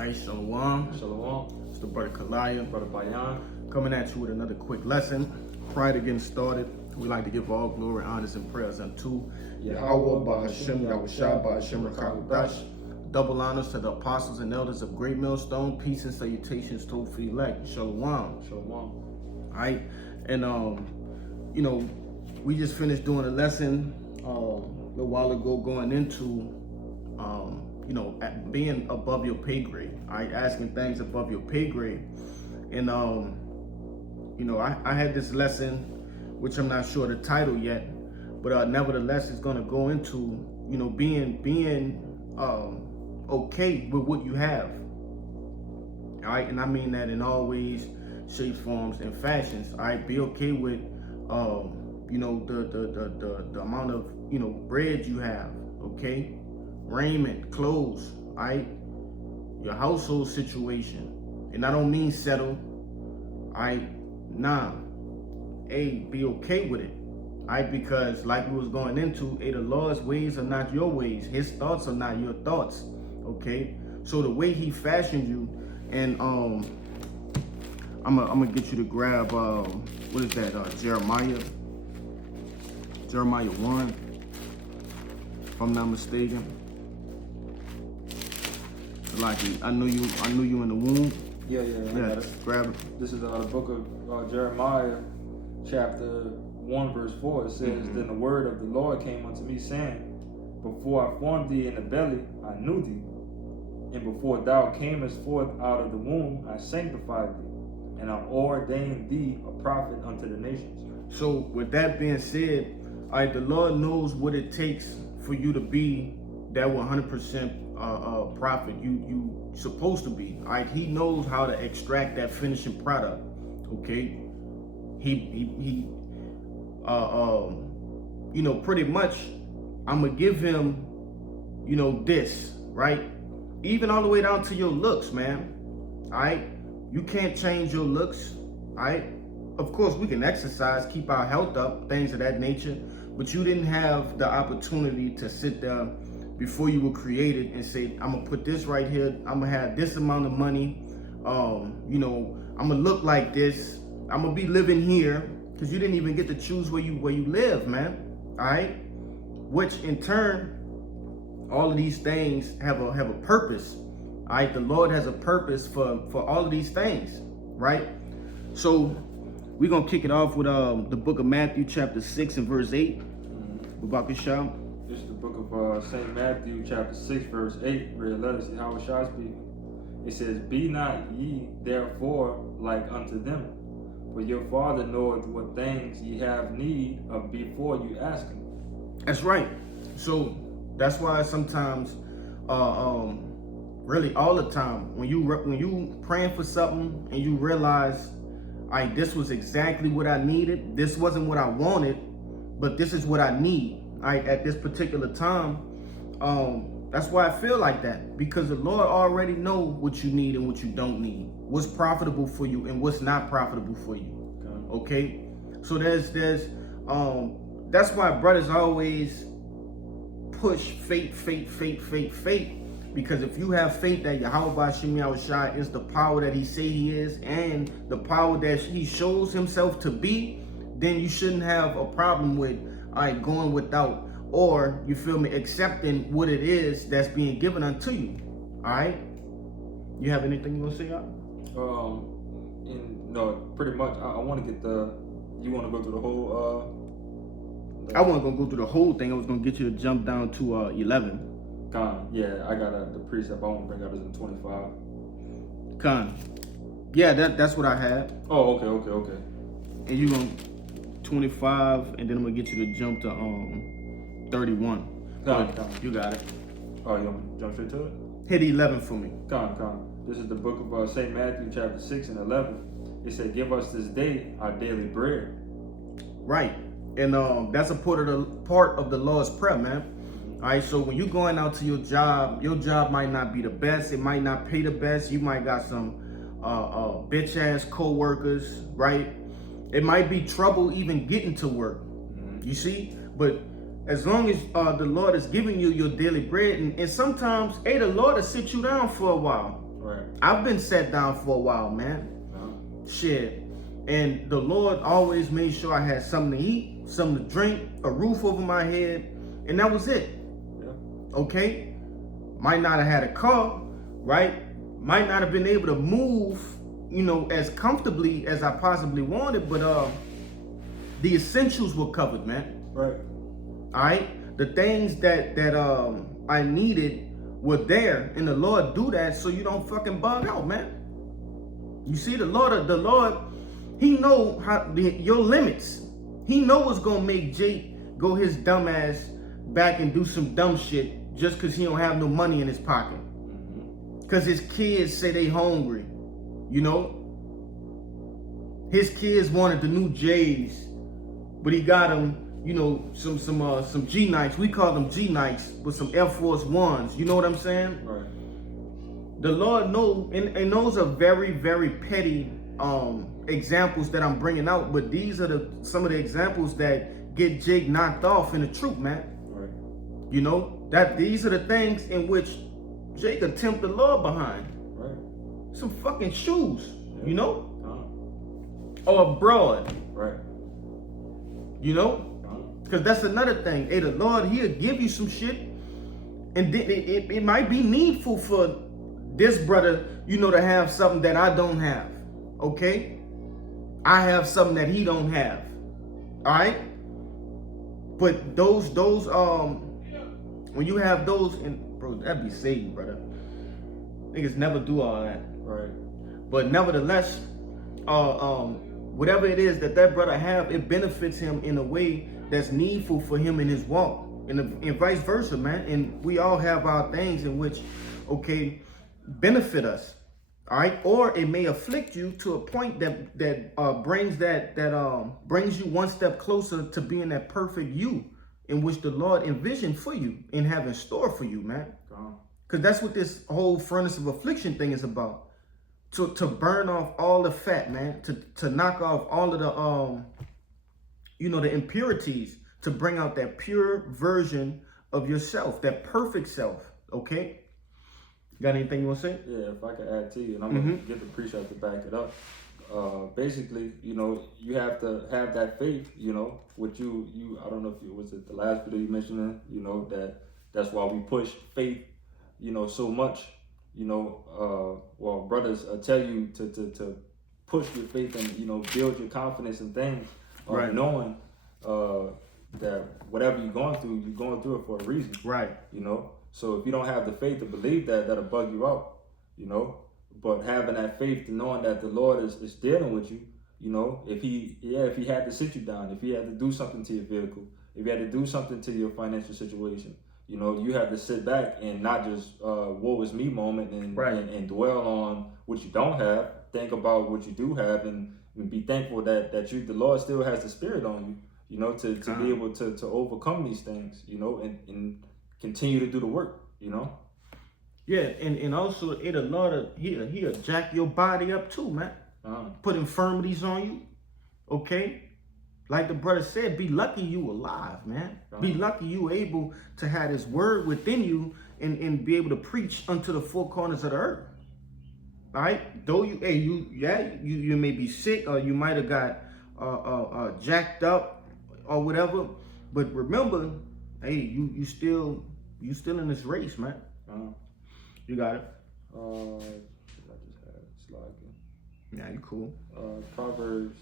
Alright, Shalom. Shalom. It's the brother Kalaya. Brother Bayan. Coming at you with another quick lesson. Prior to getting started, we like to give all glory, honors, and prayers unto Yahweh, Bahashem, Yahushua, Bahashem, Rakawadash. Double honors to the apostles and elders of Great Millstone. Peace and salutations to the elect. Shalom. Shalom. Alright, and we just finished doing a lesson a little while ago going into being above your pay grade, alright, asking things above your pay grade. And I had this lesson, which I'm not sure the title yet, but nevertheless it's gonna go into being okay with what you have. Alright, and I mean that in all ways, shapes, forms, and fashions. Alright, be okay with the amount of bread you have, okay? Raiment, clothes, alright? Your household situation. And I don't mean settle. Alright, nah. Hey, be okay with it. Alright, because like we was going into, the Lord's ways are not your ways. His thoughts are not your thoughts. Okay? So the way he fashioned you, and I'm gonna get you to grab what is that? Jeremiah 1, if I'm not mistaken. Like I knew you in the womb. Yeah, got it. Grab it. This is the book of Jeremiah, chapter 1, verse 4. It says, Then the word of the Lord came unto me, saying, Before I formed thee in the belly, I knew thee. And before thou camest forth out of the womb, I sanctified thee. And I ordained thee a prophet unto the nations. So with that being said, the Lord knows what it takes for you to be that 100% prophet you supposed to be. He knows how to extract that finishing product. Okay, he pretty much I'm gonna give him this, right? Even all the way down to your looks, man. Alright, you can't change your looks. Alright, of course we can exercise, keep our health up, things of that nature, but you didn't have the opportunity to sit there before you were created and say, I'm gonna put this right here, I'm gonna have this amount of money, I'm gonna look like this, I'm gonna be living here, because you didn't even get to choose where you live, man. Alright, which in turn, all of these things have a purpose. Alright, the Lord has a purpose for all of these things, right? So we're gonna kick it off with the book of Matthew, chapter 6 and verse 8. Babakashah. This is the book of St. Matthew, chapter 6, verse 8. Red letters, Yahushua speaking. It says, Be not ye therefore like unto them, for your Father knoweth what things ye have need of before you ask him. That's right. So that's why sometimes, really all the time, when you praying for something and you realize, this was exactly what I needed. This wasn't what I wanted, but this is what I need. At this particular time, that's why I feel like that, because the Lord already know what you need and what you don't need, what's profitable for you and what's not profitable for you. Okay, so there's that's why brothers always push faith, because if you have faith that Yahweh Bahashem Yahushua is the power that he say he is and the power that he shows himself to be, then you shouldn't have a problem with going without, or you feel me, accepting what it is that's being given unto you. Alright, you have anything you want to say? No, pretty much. I want to get you want to go through the whole I wasn't gonna go through the whole thing. I was gonna get you to jump down to 11. Yeah, I got the precept I want to bring out is in 25. Yeah, that's what I had. Oh, okay. And you gonna 25, and then I'm gonna get you to jump to 31. You got it. Oh, you want me to jump straight to it? Hit 11 for me. This is the book of St. Matthew, chapter 6 and 11. It said, Give us this day our daily bread. Right. And that's a part of the Lord's Prayer, man. Alright, so when you're going out to your job might not be the best, it might not pay the best, you might got some bitch ass co-workers, right? It might be trouble even getting to work. You see? But as long as the Lord is giving you your daily bread, and sometimes, the Lord will sit you down for a while. Right. I've been set down for a while, man. Shit. And the Lord always made sure I had something to eat, something to drink, a roof over my head, and that was it. Yeah. Okay? Might not have had a car, right? Might not have been able to move, you know, as comfortably as I possibly wanted, but the essentials were covered, man. Right. All right? The things that I needed were there, and the Lord do that so you don't fucking bug out, man. You see, the Lord, He know how your limits. He know what's gonna make Jake go his dumb ass back and do some dumb shit just because he don't have no money in his pocket. Because his kids say they hungry, you know. His kids wanted the new J's, but he got them, you know, some G Nikes. We call them G Nikes, with some Air Force Ones. You know what I'm saying? Right. The Lord knows, and those are very, very petty examples that I'm bringing out, but these are some of the examples that get Jake knocked off in the truth, man. Right. You know, that these are the things in which Jake attempt the Lord behind. Right. Some fucking shoes, you know? Or abroad. Right. You know? Because that's another thing. Hey, the Lord, He'll give you some shit, and then it might be needful for this brother, you know, to have something that I don't have. Okay? I have something that he don't have. Alright? But those when you have those, and bro, that'd be Satan, brother. Niggas never do all that. Right. But nevertheless, whatever it is that brother have, it benefits him in a way that's needful for him in his walk, and vice versa, man. And we all have our things in which, okay, benefit us, all right, or it may afflict you to a point that brings you one step closer to being that perfect you in which the Lord envisioned for you and have in store for you, man. Because that's what this whole furnace of affliction thing is about. To burn off all the fat, man. To knock off all of the the impurities, to bring out that pure version of yourself, that perfect self. Okay? Got anything you want to say? Yeah, if I could add to you, and I'm gonna get the precept to back it up. Basically, you know, you have to have that faith, you know, which you I don't know if it was the last video you mentioned, you know, that's why we push faith, you know, so much. You know, well, brothers tell you to push your faith and, you know, build your confidence in things, right. Knowing that whatever you're going through it for a reason. Right. You know, so if you don't have the faith to believe that, that'll bug you out, you know. But having that faith to knowing that the Lord is dealing with you, you know, if he had to sit you down, if he had to do something to your vehicle, if he had to do something to your financial situation, you know, you have to sit back and not just woe is me moment and dwell on what you don't have. Think about what you do have and be thankful that the Lord still has the Spirit on you, you know, to be able to overcome these things, you know, and continue to do the work, you know. Yeah, and also the Lord, he'll jack your body up too, man. Put infirmities on you, okay? Like the brother said, be lucky you alive, man. Be lucky you able to have His word within you and be able to preach unto the four corners of the earth. All right? Though you may be sick, or you might have got jacked up or whatever, but remember, hey, you still in this race, man. You got it. I just had a slide again. Yeah, you cool. Proverbs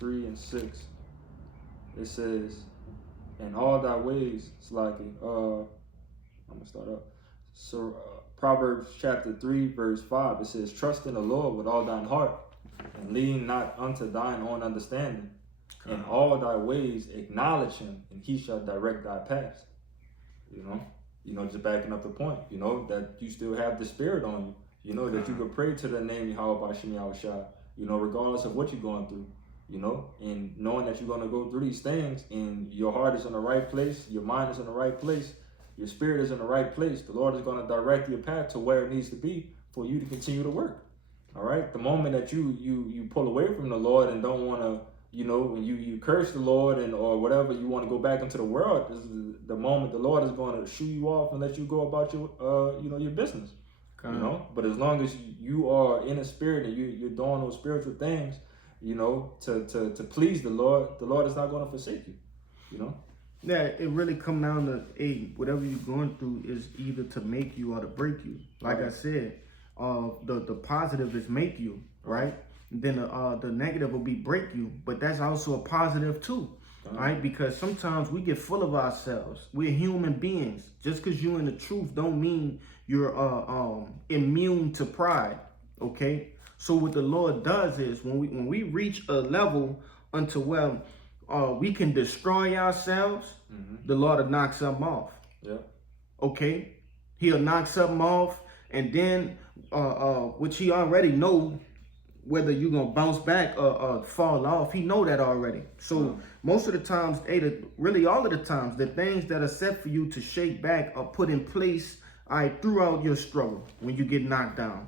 3:6. It says, "In all thy ways, Slaki." I'm gonna start up. So Proverbs chapter 3, verse 5. It says, "Trust in the Lord with all thine heart, and lean not unto thine own understanding. In all thy ways acknowledge Him, and He shall direct thy paths." You know, just backing up the point. You know that you still have the Spirit on you. You know that you can pray to the name Yahweh B'Shem Yahushua. You know, regardless of what you're going through. You know, and knowing that you're going to go through these things and your heart is in the right place, your mind is in the right place, your spirit is in the right place, the Lord is going to direct your path to where it needs to be for you to continue to work. All right. The moment that you pull away from the Lord and don't want to, you know, when you curse the Lord or whatever, you want to go back into the world, this is the moment the Lord is going to shoo you off and let you go about your your business. You know, but as long as you are in a spirit and you're doing those spiritual things, you know, to please the Lord is not going to forsake you. You know. Yeah, it really come down to, hey, whatever you're going through is either to make you or to break you. Like I said, the positive is make you, right? Then the negative will be break you, but that's also a positive too, right? Because sometimes we get full of ourselves. We're human beings. Just because you're in the truth don't mean you're immune to pride, okay? So what the Lord does is when we reach a level unto where we can destroy ourselves, the Lord will knock something off. Yeah. Okay? He'll knock something off, and then which he already know whether you're gonna bounce back or fall off. He know that already. So most of the times, really all of the times, the things that are set for you to shake back are put in place throughout your struggle when you get knocked down.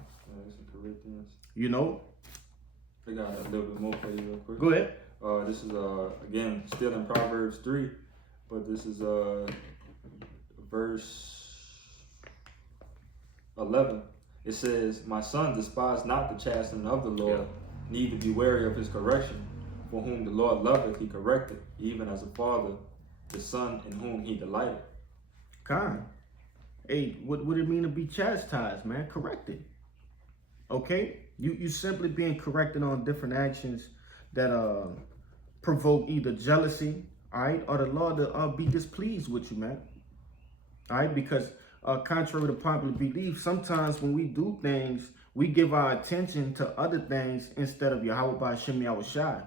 Corinthians. You know? I got a little bit more for you real quick. Go ahead. This is again still in Proverbs 3, but this is verse 11. It says, "My son, despise not the chastening of the Lord, neither be wary of his correction. For whom the Lord loveth, he correcteth, even as a father the son in whom he delighteth." Con. Hey, what would it mean to be chastised, man? Corrected. Okay? You simply being corrected on different actions that provoke either jealousy, all right, or the Lord to be displeased with you, man. All right, because contrary to popular belief, sometimes when we do things, we give our attention to other things instead of Yahweh Ba'Shem Yahushai.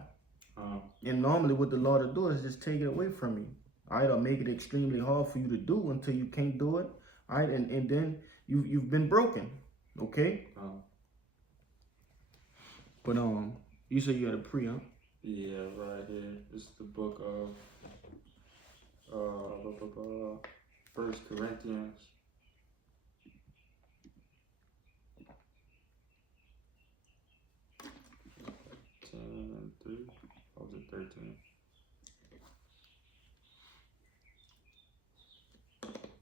And normally what the Lord will do is just take it away from you, all right, or make it extremely hard for you to do until you can't do it, all right, and then you've been broken, okay? But you said you had a pre, huh? Yeah, right here. This is the book of 1 Corinthians. 10:3. Or was it 13?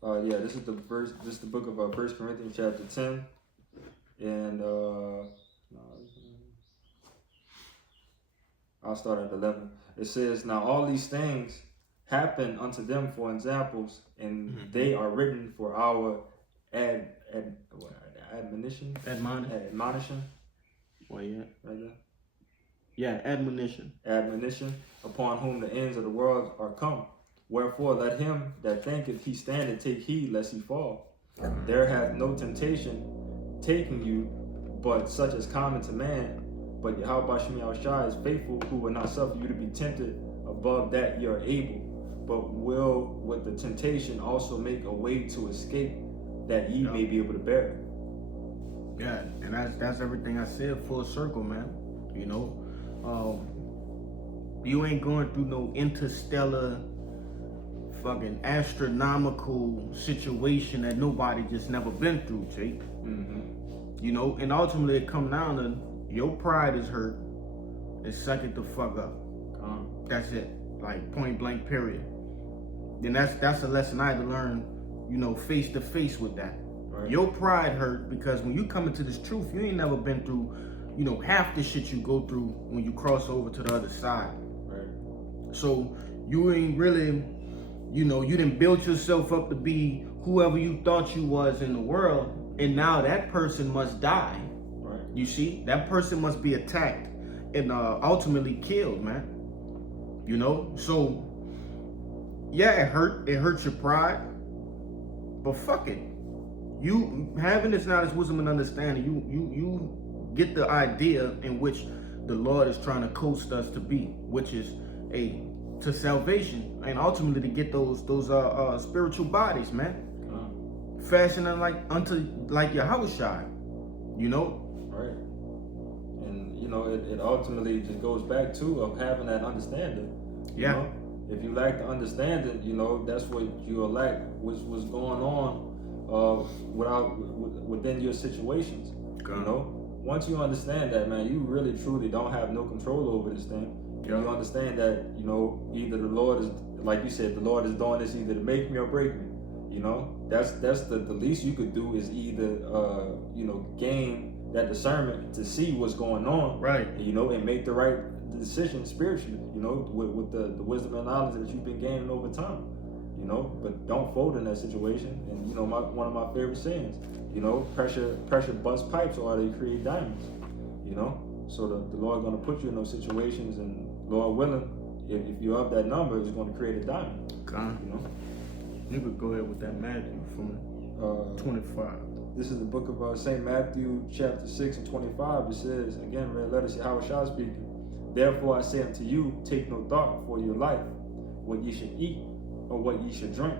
Yeah, this is the verse. This is the book of 1 Corinthians chapter 10, and I'll start at 11. It says, "Now all these things happen unto them for examples, and they are written for our admonition. Admonition. Well, yeah. Right there. Yeah, admonition. Admonition, upon whom the ends of the world are come. Wherefore let him that thinketh he standeth take heed lest he fall. There hath no temptation taken you, but such as common to man. But Yahweh Ba'Shem Yahushai is faithful, who will not suffer you to be tempted above that ye are able, but will with the temptation also make a way to escape, that ye may be able to bear it." Yeah, and that's everything I said, full circle, man. You know, you ain't going through no interstellar fucking astronomical situation that nobody just never been through, Jake. You know, and ultimately it come down to your pride is hurt and suck it the fuck up. That's it, like point blank period. Then that's a lesson I had to learn, you know, face to face with that. Right. Your pride hurt because when you come into this truth, you ain't never been through, you know, half the shit you go through when you cross over to the other side. Right. So you ain't really, you know, you didn't build yourself up to be whoever you thought you was in the world, and now that person must die. Right. You see, that person must be attacked and ultimately killed, man. You know, so yeah, it hurt your pride, but fuck it. You having this knowledge, wisdom, and understanding, you get the idea in which the Lord is trying to coast us to be, which is to salvation, and ultimately to get those spiritual bodies, man, fashioned unto Yahushua, you know. Right. And you know, it ultimately just goes back to of having that understanding. You know? If you lack the understanding, you know, that's what you'll lack. What's going on within your situations. You know, once you understand that, man, you really truly don't have no control over this thing. You understand that, you know, either the Lord is, like you said, the Lord is doing this either to make me or break me. You know, that's the least you could do is either gain that discernment to see what's going on, Right. you know, and make the right decision spiritually, you know, with the wisdom and knowledge that you've been gaining over time, you know. But don't fold in that situation. And you know, one of my favorite sayings, you know, pressure busts pipes or they create diamonds, you know. So the Lord's going to put you in those situations, and Lord willing, if you're of that number, it's going to create a diamond. You know. You could go ahead with that Matthew from 25. This is the book of St. Matthew, chapter 6 and 25. It says, again, red letters, Yahushua speaking. Therefore I say unto you, take no thought for your life, what ye should eat or what ye should drink,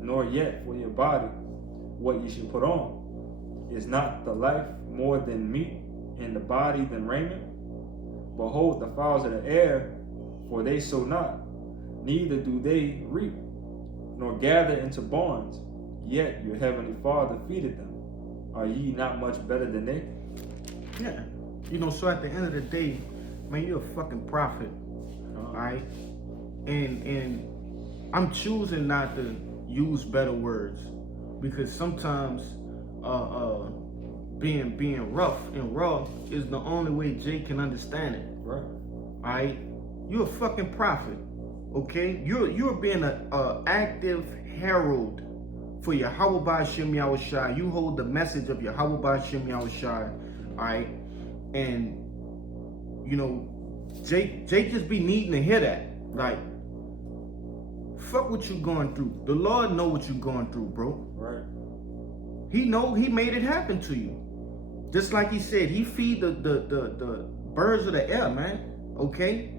nor yet for your body, what ye should put on. Is not the life more than meat, and the body than raiment? Behold the fowls of the air, for they sow not, neither do they reap, nor gather into barns, yet your heavenly Father feedeth them. Are ye not much better than they? Yeah. You know, so at the end of the day, man, you're a fucking prophet. All right? And I'm choosing not to use better words, because sometimes being rough and raw is the only way Jay can understand it. Right. All right? You're a fucking prophet. Okay? You're being a active herald for Yahweh B'Shem Yahushua. You hold the message of Yahweh B'Shem Yahushua. Alright? And you know, Jake just be needing to hear that. Like, fuck what you going through. The Lord know what you going through, bro. Right. He know he made it happen to you. Just like he said, he feed the birds of the air, man. Okay?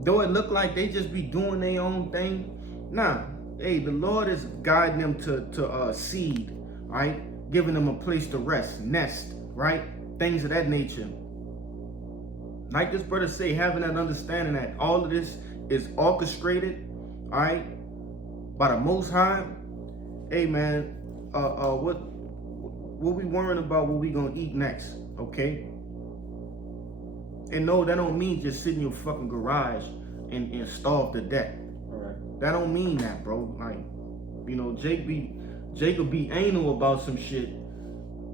Though it look like they just be doing their own thing. Nah, hey, the Lord is guiding them to seed, right? Giving them a place to rest, nest, right? Things of that nature. Like this brother say, having that understanding that all of this is orchestrated, all right, by the Most High. Hey, man, what we worrying about? What we gonna eat next? Okay. And no, that don't mean just sit in your fucking garage and starve to death. Right. That don't mean that, bro. Like, you know, Jacob be anal about some shit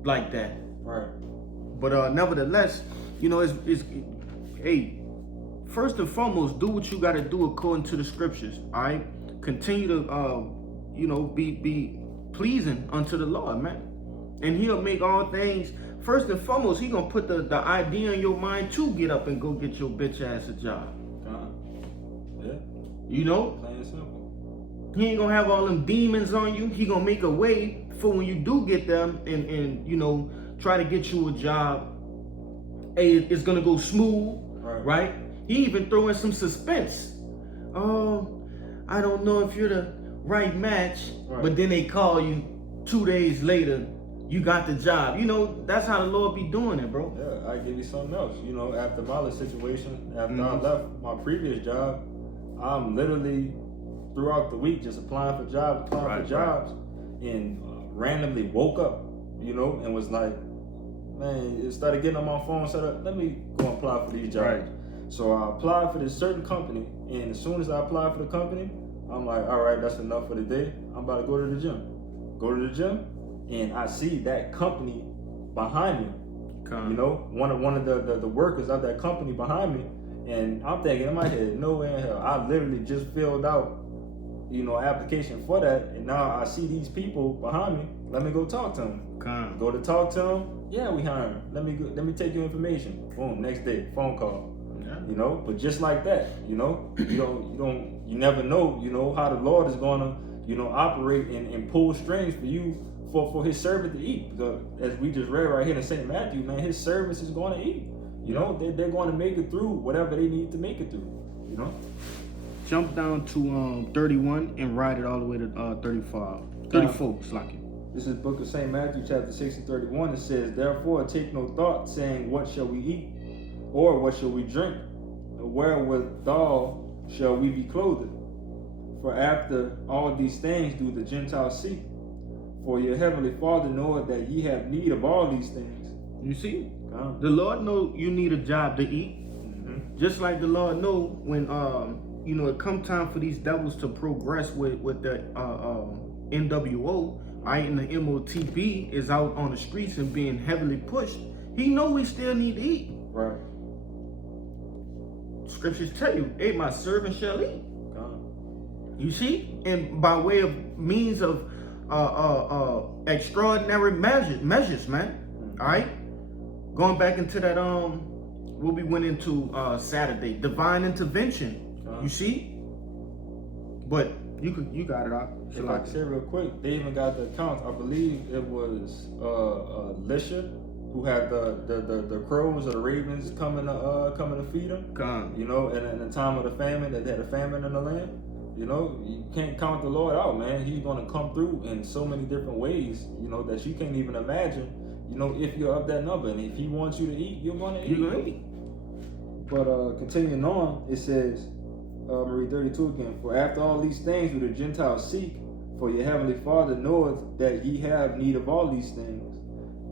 like that. Right. But nevertheless, you know, it's hey, first and foremost, do what you gotta do according to the scriptures. All right, continue to you know, be pleasing unto the Lord, man, and He'll make all things. First and foremost, He gonna put the idea in your mind to get up and go get your bitch ass a job. Yeah. You know, Plain and simple. He ain't gonna have all them demons on you. He gonna make a way for when you do get them and you know, try to get you a job. Hey, it's gonna go smooth, right? He even throw in some suspense. Oh, I don't know if you're the right match, but then they call you 2 days later. You got the job. You know, that's how the Lord be doing it, bro. Yeah, I give you something else. You know, after my little situation, after I left my previous job, I'm literally throughout the week just applying for jobs, and randomly woke up, you know, and was like, man, it started getting on my phone, said, let me go and apply for these jobs. Right. So I applied for this certain company, and as soon as I applied for the company, I'm like, all right, that's enough for the day. I'm about to go to the gym. Go to the gym, and I see that company behind me. You know, one of the workers of that company behind me, and I'm thinking in my head, no way in hell. I literally just filled out, you know, application for that, and now I see these people behind me. Let me go talk to them. Go to talk to them. Yeah, we hiring. Let me take your information. Boom. Next day, phone call. Yeah. You know, but just like that, you know, you never know, you know, how the Lord is gonna, you know, operate and pull strings for you for His servant to eat. Because as we just read right here in St. Matthew, man, His servants is going to eat. You know, they're going to make it through whatever they need to make it through. You know. Jump down to 31 and ride it all the way to 34. Slacky. This is book of St. Matthew, chapter 6 and 31. It says, therefore take no thought, saying, what shall we eat? Or what shall we drink? Wherewithal shall we be clothed? For after all these things do the Gentiles seek. For your heavenly Father knoweth that ye have need of all these things. You see? The Lord know you need a job to eat. Just like the Lord know when you know, it come time for these devils to progress with the NWO, and the MOTB is out on the streets and being heavily pushed, he know we still need to eat. Right. Scriptures tell you, hey, my servant shall eat. You see? And by way of means of extraordinary measures, man. All right? Going back into that, what we went into Saturday, divine intervention. You see? But you got it out. If I can say real quick, they even got the account. I believe it was Lisha who had the crows or the ravens coming to feed them. You know, and in the time of the famine, that they had a famine in the land. You know, you can't count the Lord out, man. He's gonna come through in so many different ways, you know, that you can't even imagine. You know, if you're of that number, and if He wants you to eat, you're gonna eat. But continuing on, it says, read 32 again. For after all these things do the Gentiles seek, for your heavenly Father knoweth that ye have need of all these things.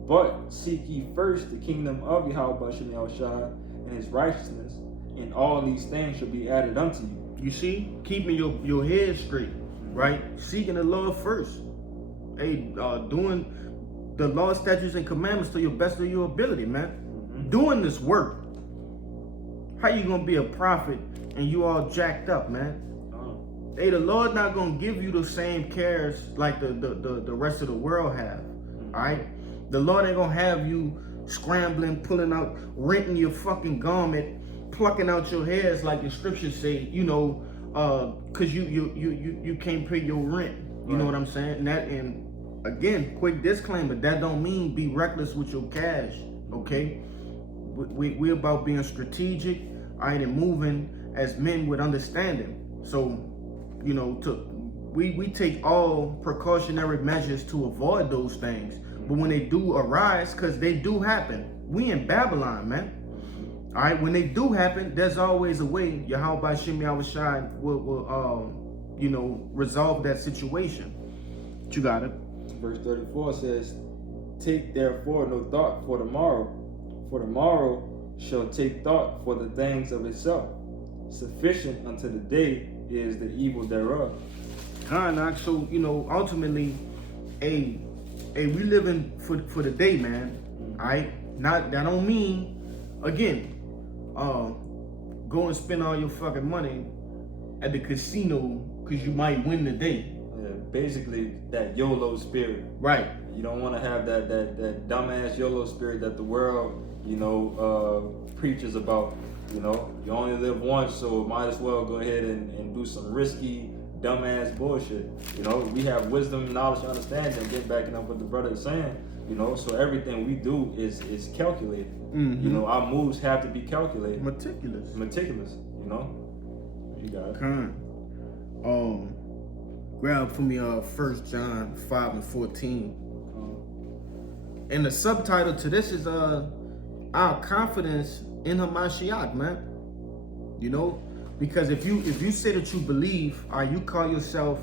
But seek ye first the kingdom of Yahweh Shem Yahushua and His righteousness, and all these things shall be added unto you. You see, keeping your head straight, right? Seeking the Lord first. Hey, doing the law, statutes, and commandments to your best of your ability, man. Doing this work. How you gonna be a prophet and you all jacked up, man? Hey, the Lord not gonna give you the same cares like the rest of the world have. All right? The Lord ain't gonna have you scrambling, pulling out, renting your fucking garment, plucking out your hairs like the scriptures say, you know, cause you can't pay your rent. You know what I'm saying? And again, quick disclaimer, that don't mean be reckless with your cash, okay? We're about being strategic, all right, and moving as men with understanding. So, you know, we take all precautionary measures to avoid those things. But when they do arise, cause they do happen, we in Babylon, man. All right, when they do happen, there's always a way. Yahweh Shem Yahushua will you know, resolve that situation. But you got it. Verse 34 says, take therefore no thought for tomorrow shall take thought for the things of itself. Sufficient unto the day is the evil thereof. So, you know, ultimately, we living for the day, man. All right, that don't mean, again, go and spend all your fucking money at the casino because you might win the day. Yeah, basically that YOLO spirit. Right. You don't want to have that dumbass YOLO spirit that the world, you know, preaches about. You know, you only live once, so might as well go ahead and do some risky, dumbass bullshit. You know, we have wisdom, knowledge, understanding, and get backing up what the brother is saying. You know, so everything we do is calculated. You know, our moves have to be calculated. Meticulous. You know, you got it. Grab for me 1 John 5:14. And the subtitle to this is our confidence in Hamashiach, man. You know, because if you say that you believe, you call yourself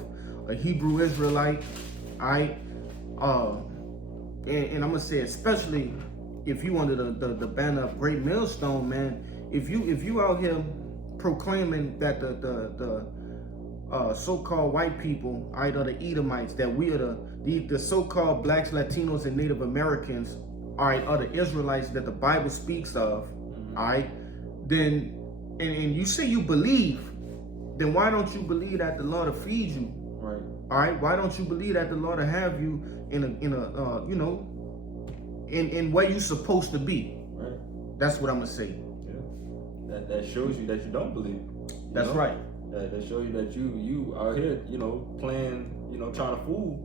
a Hebrew Israelite, and I'm gonna say especially if you under the banner of Great Millstone, man. If you out here proclaiming that the so-called white people, are the Edomites, that we are the so-called blacks, Latinos, and Native Americans, are the Israelites that the Bible speaks of, then and you say you believe, then why don't you believe that the Lord will feed you? Right. All right. Why don't you believe that the Lord will have you in a you know, in where you supposed to be? Right. That's what I'm gonna say. Yeah. That shows you that you don't believe. That's right. That shows you that you are here, you know, playing, you know, trying to fool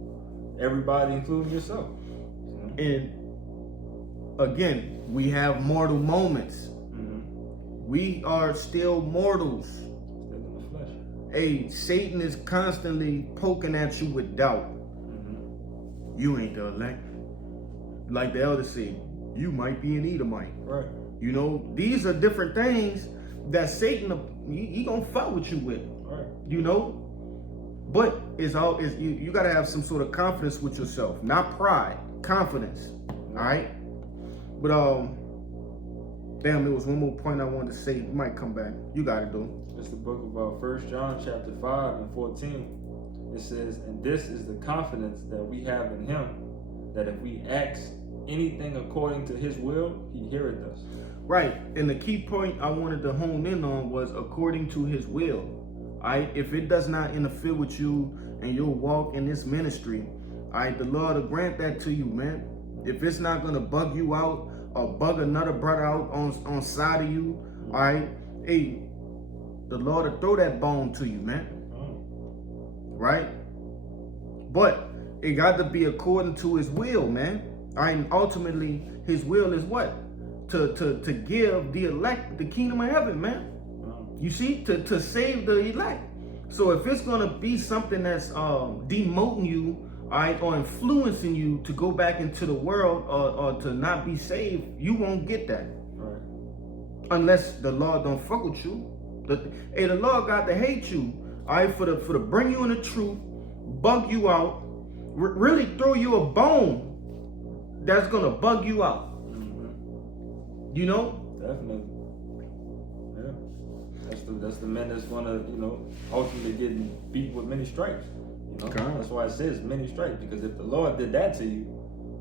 everybody, including yourself. And again, we have mortal moments. We are still mortals. Still in the flesh. Hey, Satan is constantly poking at you with doubt. You ain't the elect. Like the elder said, you might be an Edomite. Right. You know, these are different things that Satan, he gonna fight with you with. Right. You know? But you gotta have some sort of confidence with yourself. Not pride, confidence. Alright? But damn, there was one more point I wanted to say. It might come back. You got it, though. It's the book of 1 John chapter 5 and 14. it says, and this is the confidence that we have in him, that if we ask anything according to his will, he heareth us. Right. And the key point I wanted to hone in on was according to his will. All right. If it does not interfere with you and your walk in this ministry, all right, the Lord will grant that to you, man. If it's not going to bug you out or bug another brother out on side of you, all right, hey, the Lord will throw that bone to you, man. Right? But it got to be according to his will, man. All right, and ultimately, his will is what? To give the elect the kingdom of heaven, man. You see, to save the elect. So if it's gonna be something that's demoting you, all right, or influencing you to go back into the world or to not be saved, you won't get that. Right. Unless the Lord don't fuck with you. The Lord got to hate you, all right, for the bring you in the truth, bug you out, really throw you a bone that's gonna bug you out. You know? Definitely. Yeah. That's the men that's gonna, you know, ultimately get beat with many stripes. You know? Okay. That's why it says many stripes, because if the Lord did that to you,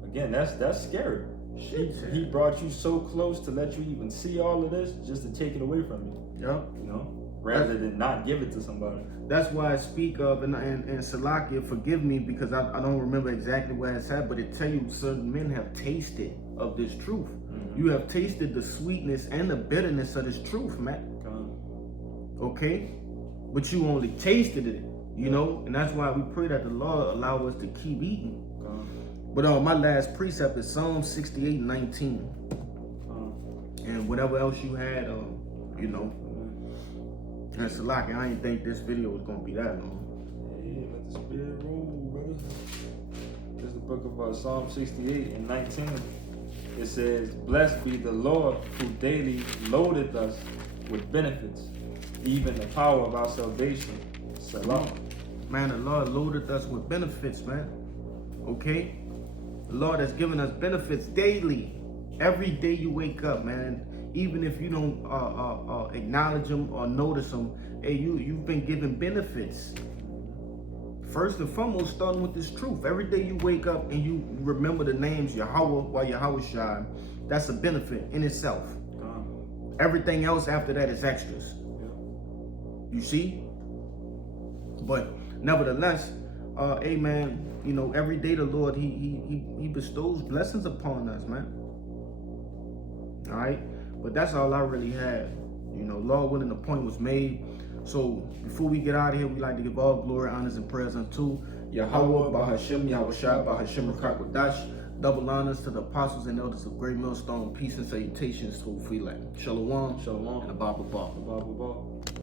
again, that's scary. He brought you so close to let you even see all of this just to take it away from you. Yeah. You know? Rather than not give it to somebody. That's why I speak of, and Salakia, forgive me because I don't remember exactly where it's at, but it tell you certain men have tasted of this truth. You have tasted the sweetness and the bitterness of this truth, man. Okay? But you only tasted it, you know? And that's why we pray that the Lord allow us to keep eating. But my last precept is Psalm 68:19. And whatever else you had, you know. And Salaki, I didn't think this video was gonna be that long. Yeah, let the spirit roll, brother. This is the book of Psalm 68:19. It says, "Blessed be the Lord who daily loadeth us with benefits, even the power of our salvation." Salam. Man, the Lord loaded us with benefits, man. Okay? The Lord has given us benefits daily. Every day you wake up, man. Even if you don't acknowledge them or notice them, hey, you've been given benefits. First and foremost, starting with this truth. Every day you wake up and you remember the names Yahweh while Yahweh shine, that's a benefit in itself. Everything else after that is extras. You see? But nevertheless, amen, you know, every day the Lord, he bestows blessings upon us, man. All right? But that's all I really had. You know, Lord willing, the point was made. So before we get out of here, we like to give all glory, honors, and prayers unto Yahweh, Bahashim, Yahweh Shai, Bahashim, Rakakwadash. Double honors to the apostles and elders of Great Millstone. Peace and salutations to Freeland. Shalom, Shalom. and a Baba Ba. Baba.